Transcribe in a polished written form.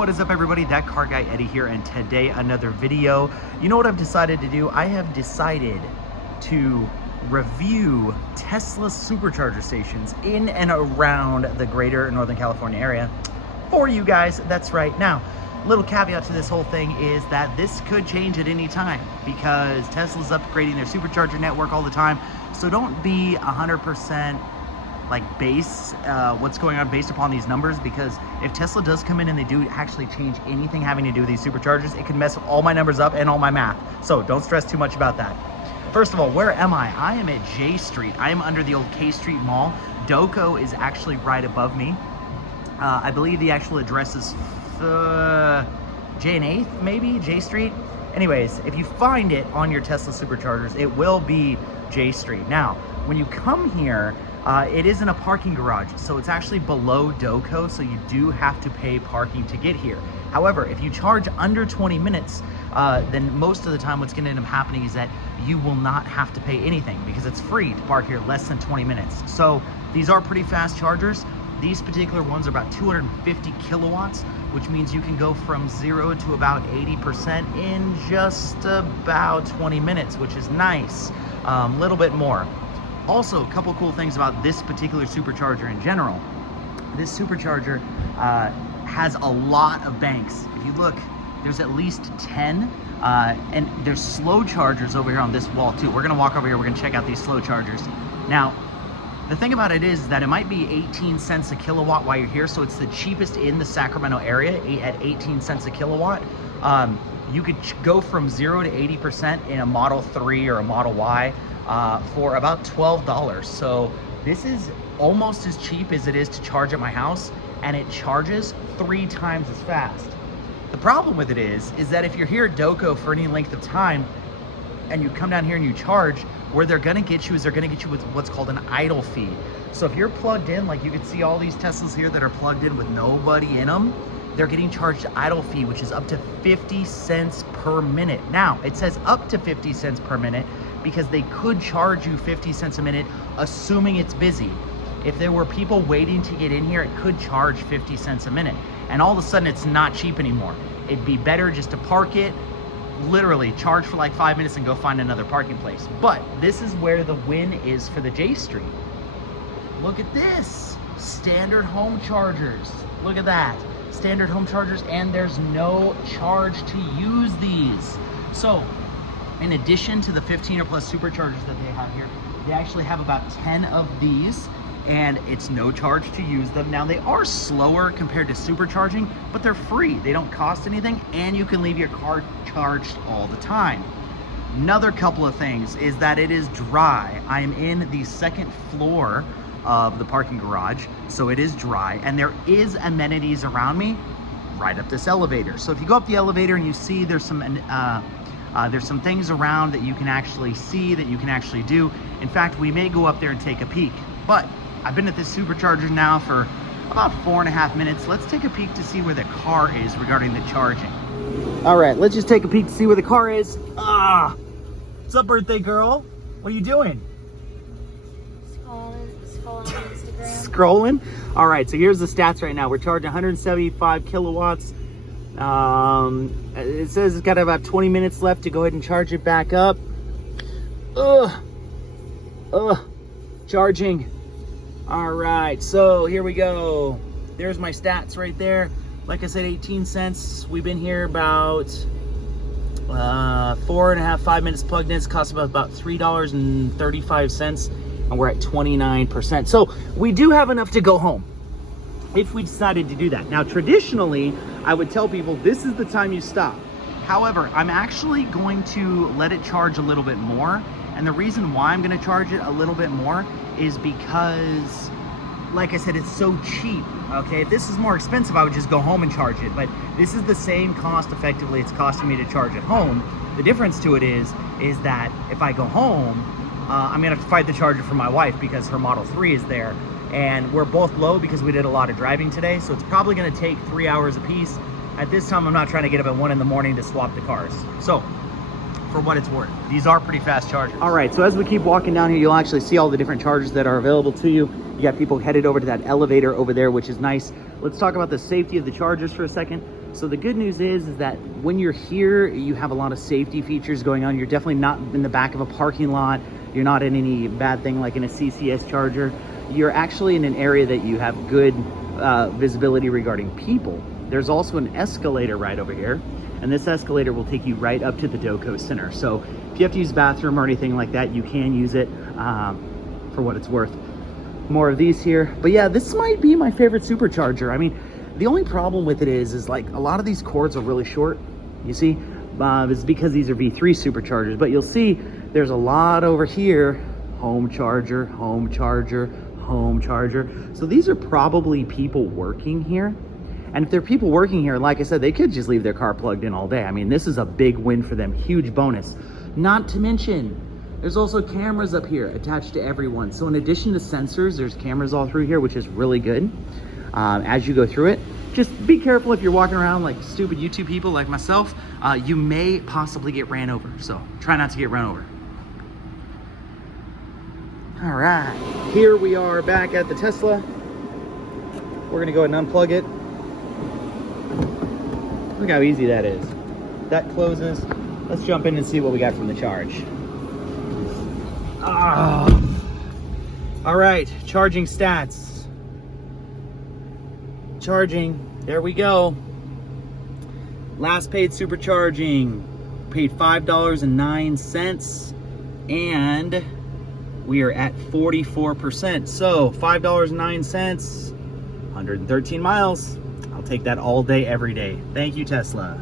What is up, everybody? That car guy Eddie here, and today another video. You know what I've decided to do? I have decided to review Tesla supercharger stations in and around the greater Northern California area for you guys. That's right. Now, little caveat to this whole thing is that this could change at any time because Tesla's upgrading their supercharger network all the time. So don't be 100% like base what's going on based upon these numbers, because if Tesla does come in and they do actually change anything having to do with these superchargers, it can mess all my numbers up and all my math. So don't stress too much about that. First of all, where am I? I am at J Street. I am under the old K Street Mall. Doco is actually right above me. I believe the actual address is J and 8th, maybe, J Street. Anyways, if you find it on your Tesla superchargers, it will be J Street. Now, when you come here, it is in a parking garage, so it's actually below Doco, so you do have to pay parking to get here. However, if you charge under 20 minutes, then most of the time what's going to end up happening is that you will not have to pay anything because it's free to park here less than 20 minutes. So these are pretty fast chargers. These particular ones are about 250 kilowatts, which means you can go from 0 to about 80% in just about 20 minutes, which is nice. Little bit more. Also, a couple cool things about this particular supercharger in general. This supercharger has a lot of banks. If you look, there's at least 10, and there's slow chargers over here on this wall too. We're gonna walk over here, we're gonna check out these slow chargers. Now, the thing about it is that it might be 18 cents a kilowatt while you're here, so it's the cheapest in the Sacramento area at 18 cents a kilowatt. You could go from 0 to 80% in a Model 3 or a Model Y for about $12. So this is almost as cheap as it is to charge at my house, and it charges 3 times as fast. The problem with it is that if you're here at Doco for any length of time and you come down here and you charge, where they're gonna get you is they're gonna get you with what's called an idle fee. So if you're plugged in, like you can see all these Teslas here that are plugged in with nobody in them, they're getting charged idle fee, which is up to 50 cents per minute. Now, it says up to 50 cents per minute because they could charge you 50 cents a minute, assuming it's busy. If there were people waiting to get in here, it could charge 50 cents a minute. And all of a sudden, it's not cheap anymore. It'd be better just to park it, literally charge for like 5 minutes and go find another parking place. But this is where the win is for the J Street. Look at this, standard home chargers. Look at that, standard home chargers, and there's no charge to use these. So in addition to the 15 or plus superchargers that they have here, they actually have about 10 of these, and it's no charge to use them. Now, they are slower compared to supercharging, but they're free. They don't cost anything, and you can leave your car charged all the time. Another couple of things is that it is dry. I am in the second floor of the parking garage, so it is dry, and there is amenities around me right up this elevator. So if you go up the elevator and you see there's some things around that you can actually see, that you can actually do. In fact, we may go up there and take a peek, but I've been at this supercharger now for about 4.5 minutes. Let's take a peek to see where the car is regarding the charging. All right, let's just take a peek to see where the car is. What's up, birthday girl? What are you doing? Scrolling on Instagram. Scrolling? All right, so here's the stats right now. We're charging 175 kilowatts. It says it's got about 20 minutes left to go ahead and charge it back up. Charging. All right, so here we go. There's my stats right there. Like I said, 18 cents. We've been here about 4.5, 5 minutes plugged in. It's cost about $3.35, and we're at 29%. So we do have enough to go home if we decided to do that. Now, traditionally, I would tell people this is the time you stop. However, I'm actually going to let it charge a little bit more. And the reason why I'm going to charge it a little bit more is because, like I said, it's so cheap. Okay, if this is more expensive, I would just go home and charge it. But this is the same cost effectively it's costing me to charge at home. The difference to it is that if I go home, I'm going to have to fight the charger for my wife because her Model 3 is there. And we're both low because we did a lot of driving today. So it's probably going to take 3 hours apiece. At this time, I'm not trying to get up at 1 in the morning to swap the cars. So for what it's worth, these are pretty fast chargers. All right, so as we keep walking down here, you'll actually see all the different chargers that are available to you. You got people headed over to that elevator over there, which is nice. Let's talk about the safety of the chargers for a second. So the good news is that when you're here, you have a lot of safety features going on. You're definitely not in the back of a parking lot. You're not in any bad thing like in a CCS charger. You're actually in an area that you have good visibility regarding people. There's also an escalator right over here, and this escalator will take you right up to the Doco Center. So if you have to use the bathroom or anything like that, you can use it for what it's worth. More of these here. But yeah, this might be my favorite Supercharger. I mean, the only problem with it is like a lot of these cords are really short, you see? It's because these are V3 Superchargers, but you'll see there's a lot over here. Home charger, home charger, home charger. So these are probably people working here. And if they're people working here, like I said, they could just leave their car plugged in all day. I mean, this is a big win for them, huge bonus. Not to mention, there's also cameras up here attached to everyone. So in addition to sensors, there's cameras all through here, which is really good. As you go through it, just be careful if you're walking around like stupid YouTube people like myself. You may possibly get ran over, so try not to get run over. All right, here we are back at the Tesla. We're gonna go ahead and unplug it. Look how easy that is. That closes. Let's jump in and see what we got from the charge. All right, charging stats. Charging, there we go. Last paid supercharging, paid $5.09, and we are at 44%. So $5.09, 113 miles. I'll take that all day, every day. Thank you, Tesla.